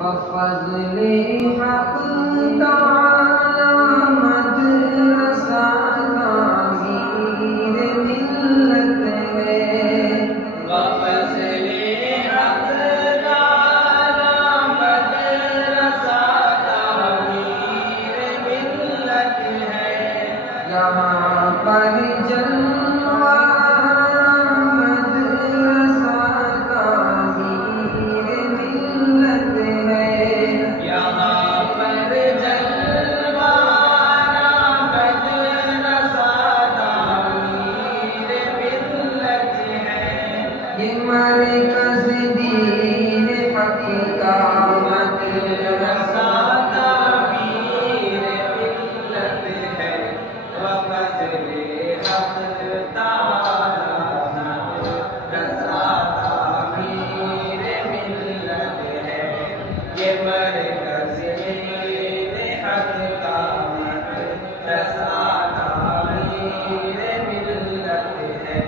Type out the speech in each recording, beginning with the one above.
بفضل حق تعالی مدرسہ تعمیر ملت ہے، بفضل حق تعالی مدرسہ تعمیر ملت ہے، یہاں پر جلوہ مدرسہ تعمیر ملت ہے، یہاں پر جلوہ مدرسہ تعمیر ملت ہے، یہ مرکز دین حق کا مدرسہ تعمیر ملت ہے، وفضل حق تعالی مدرسہ تعمیر ملت ہے، یہ مرکز دین حق کا مدرسہ تعمیر ملت ہے،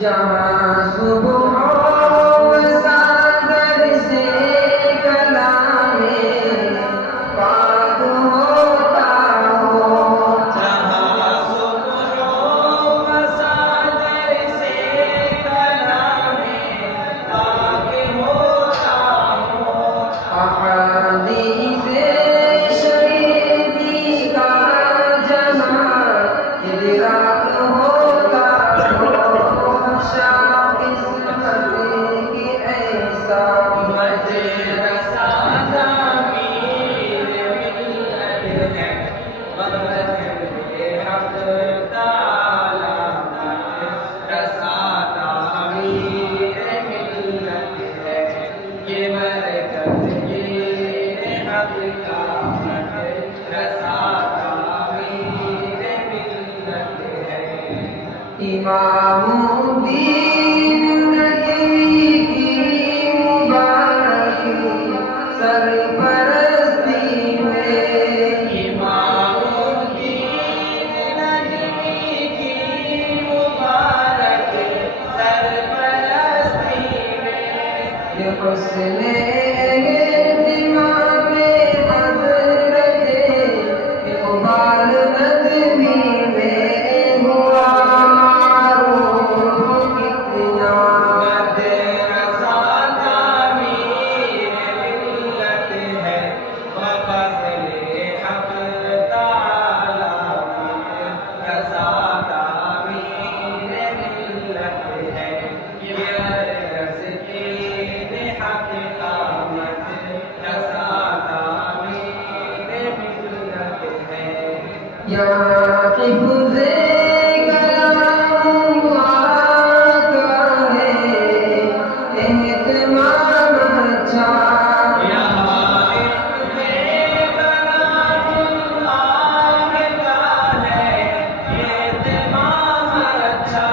جہاں صبح و صادر سے کلام پاک ہوتا ہو، جہاں صبح و صادر سے کلام پاک ہوتا ہو، احادیث شریعتی کا جہاں ادراک ہوتا ہو، شاہ قسمت کی ایسا مدرسہ تعمیر ملت ہے، وفضل حق تعالی مدرسہ تعمیر ملت ہے، یہ مرکز حق کا مدرسہ تعمیر ملت ہے، امام الدین ندوی کی مبارک سرپرستی میں، امام الدین ندوی کی مبارک سرپرستی میں، یہ حسن اہتمام حضرت اقبال ندوی میں ہوا معروف کتنا، مدرسہ تعمیر ملت ہے، وفضل حق تعالی مدرسہ تعمیر ملت ہے، یہ مرکز دین حق کا مدرسہ تعمیر ملت ہے، یہاں حفظ کلام اللہ کا ہے اہتمام اچھا، یہاں حفظ کلام اللہ کا ہے اہتمام اچھا،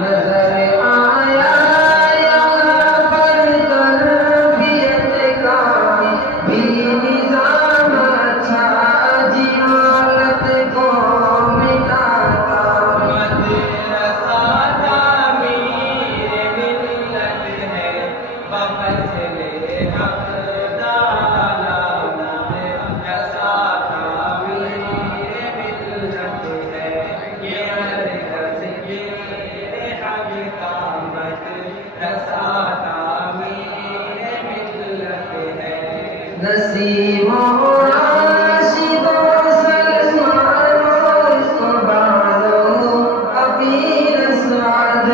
نظر آیا یہاں پر تربیت کا بھی نظام اچھا، جہالت کو مٹاتا مدرسہ تعمیر ملت ہے، وفضل حق تعالی مدرسہ تعمیر ملت ہے، یہ مرکز دین حق کا مدرسہ تعمیر ملت ہے، نسیم و راشد و سلمان و اقبال و عقیل سعد،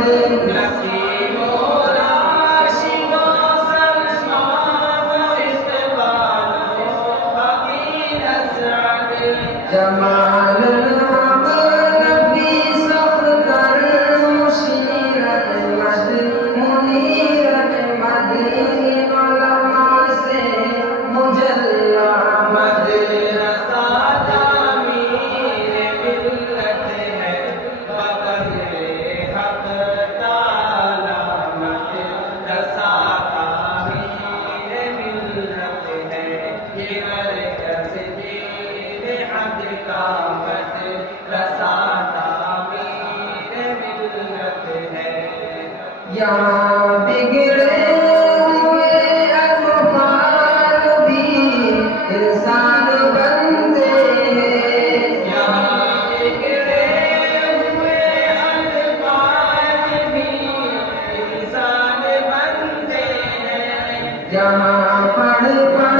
نسیم و راشد و سلمان و اقبال و عقیل اسعد، جمال الحق نفیس اختر مشیر احمد منیر احمد، ان علماء سے مجلہ مدرسہ تعمیر ملت ہے، وفضل حق تعالی مدرسہ تعمیر ملت ہے، یہ مرکز دین حق کا مدرسہ تعمیر ملت ہے، یہاں بگڑے ہوئے اطفال پڑھ